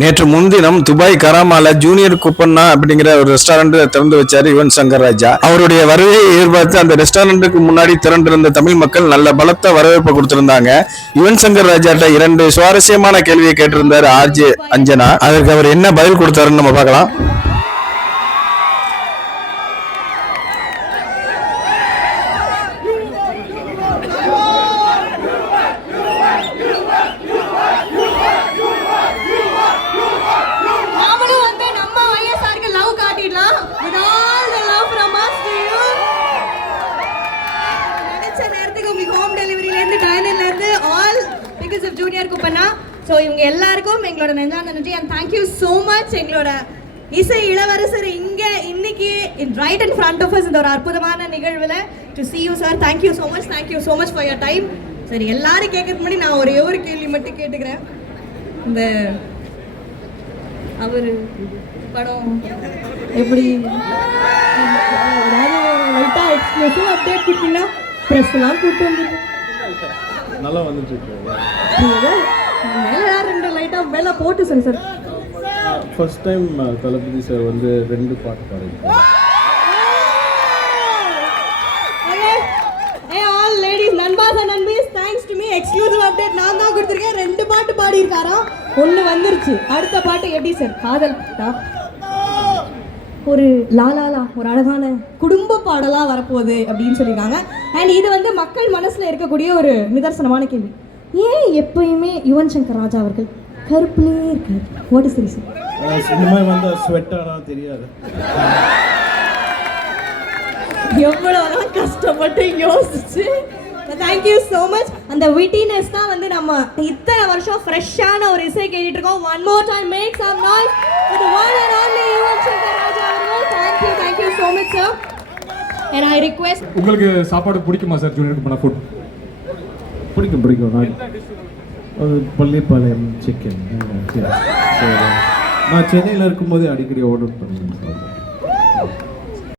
நேற்று முன்தினம் Dubai கராமால junior Kuppanna அப்படிங்கிற ஒரு ரெஸ்டாரண்ட் திறந்து வச்சாரு யுவன் சங்கர் ராஜா. அவருடைய வருகையை எதிர்பார்த்து அந்த ரெஸ்டாரண்ட்டுக்கு முன்னாடி திரண்டிருந்த தமிழ் மக்கள் நல்ல பலத்த வரவேற்பு கொடுத்திருந்தாங்க. யுவன் சங்கர் ராஜாட்ட இரண்டு சுவாரஸ்யமான கேள்வியை கேட்டிருந்தாரு ஆர்ஜே அஞ்சனா. அதற்கு அவர் என்ன பதில் கொடுத்தாருன்னு நம்ம பார்க்கலாம். ஹோம் டெலிவரியிலேருந்து இருந்து ஆல் பிகாஸ் ஆஃப் ஜூனியர் குப்பனா ஸோ இவங்க எல்லாருக்கும் எங்களோட நெஞ்சான நன்றி அண்ட் தேங்க்யூ ஸோ மச் எங்களோட இசை இளவரசர் இங்கே இன்னைக்கு ரைட் அண்ட் ஃப்ரண்ட் ஆஃப் இந்த ஒரு அற்புதமான நிகழ்வில் to see you sir thank you so much thank you so much for your time சரி எல்லாரும் கேட்கறதுக்கு முன்னாடி நான் ஒரே ஒரு கேள்வி மட்டும் கேட்டுக்கிறேன் இந்த அவரு படம் எப்படி ஏதாவது லைட்டாக எக்ஸ்க்ளூசிவ் அப்டேட் கொடுத்தீங்கன்னா ப்ரெஸ்லாம் கூப்பிட்டு வந்துருக்கு நல்லா வந்துட்டு இருக்கு மேலே யார் ரெண்டு லைட்டாக மேலே போட்டு sir sir. First time Thalapathy sir வந்து ரெண்டு பாட்டு மீ எக்ஸ்க்ளூசிவ் அப்டேட் நான் தான் கொடுத்துருக்கேன். ரெண்டு பாட்டு பாடியிருக்காராம் ஒன்று வந்துருச்சு. அடுத்த பாட்டு எப்படி சார் காதல் பாட்டா? ஒரு லாலாலா ஒரு அழகான குடும்ப பாடலா வரப்போகுது அப்படின்னு சொல்லியிருக்காங்க. அண்ட் இது வந்து மக்கள் மனசுல இருக்கக்கூடிய ஒரு நிதர்சனமான கேள்வி. ஏன் எப்பயுமே யுவன் சங்கர் ராஜா அவர்கள் கருப்புலேயே இருக்காரு? வாட் இஸ் ரீசன் வந்து தெரியாது. எவ்வளோதான் கஷ்டப்பட்டு யோசிச்சு. தேங்க்யூ ஸோ மச் அந்த விட்டினஸ் தான் வந்து நம்ம இத்தனை வருஷம் ஃப்ரெஷ்ஷான ஒரு இசை கேட்டுட்டு இருக்கோம். One more time make some noise sir and I request உங்களுக்கு சாப்பாடு பிடிக்குமா சார்? ஜூனியருக்கு பண்ண ஃபுட் பிடிக்கும் பிடிக்கும். நான் பள்ளிப்பாளையம் சிக்கன் நான் சென்னையில் இருக்கும்போது அடிக்கடி ஆர்டர் பண்ணுவேன் சார்.